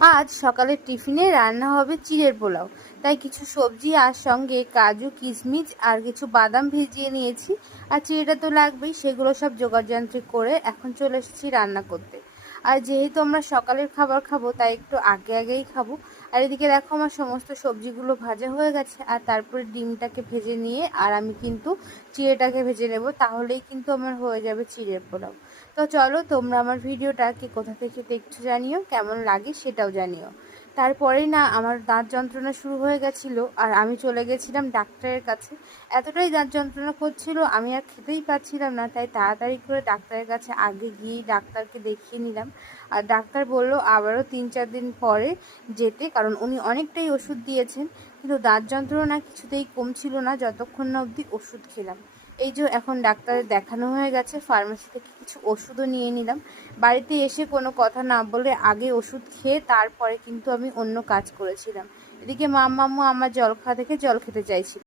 আজ সকালের টিফিনে রান্না হবে চিড়ের পোলাও। তাই কিছু সবজি আর সঙ্গে কাজু, কিশমিশ আর কিছু বাদাম ভিজিয়ে নিয়েছি। আর চিড়েটা তো লাগবেই, সেগুলো সব জোগাড়যন্ত্র করে এখন চলে এসেছি রান্না করতে। আর যেহেতু আমরা সকালের খাবার খাবো, তাই একটু আগেই খাবো। আর এদিকে দেখো আমার সমস্ত সবজিগুলো ভাজা হয়ে গেছে, আর তারপরে ডিমটাকে ভেজে নিয়ে আর আমি কিন্তু চিড়েটাকে ভেজে নেব, তাহলেই কিন্তু আমার হয়ে যাবে চিড়ের পোলাও। তো চলো, তোমরা আমার ভিডিওটা কে কোথা থেকে দেখছো জানিও, কেমন লাগে সেটাও জানিও। তারপরেই না আমার দাঁত যন্ত্রণা শুরু হয়ে গেছিলো, আর আমি চলে গেছিলাম ডাক্তারের কাছে। এতটাই দাঁত যন্ত্রণা করছিল, আমি আর খেতেই পারছিলাম না, তাই তাড়াতাড়ি করে ডাক্তারের কাছে আগে গিয়েই ডাক্তারকে দেখিয়ে নিলাম। আর ডাক্তার বলল আবারও 3-4 দিন পরে যেতে, কারণ উনি অনেকটাই ওষুধ দিয়েছেন, কিন্তু দাঁত যন্ত্রণা কিছুতেই কমছিল না যতক্ষণ না অবধি ওষুধ খেলাম। এই যে এখন ডাক্তারের দেখানো হয়ে গেছে, ফার্মেসি থেকে কিছু ওষুধও নিয়ে নিলাম। বাড়িতে এসে কোনো কথা না বলে আগে ওষুধ খেয়ে তারপরে কিন্তু আমি অন্য কাজ করেছিলাম। এদিকে মাম্মাম্মু আমার জল খাওয়া থেকে জল খেতে চাইছিল।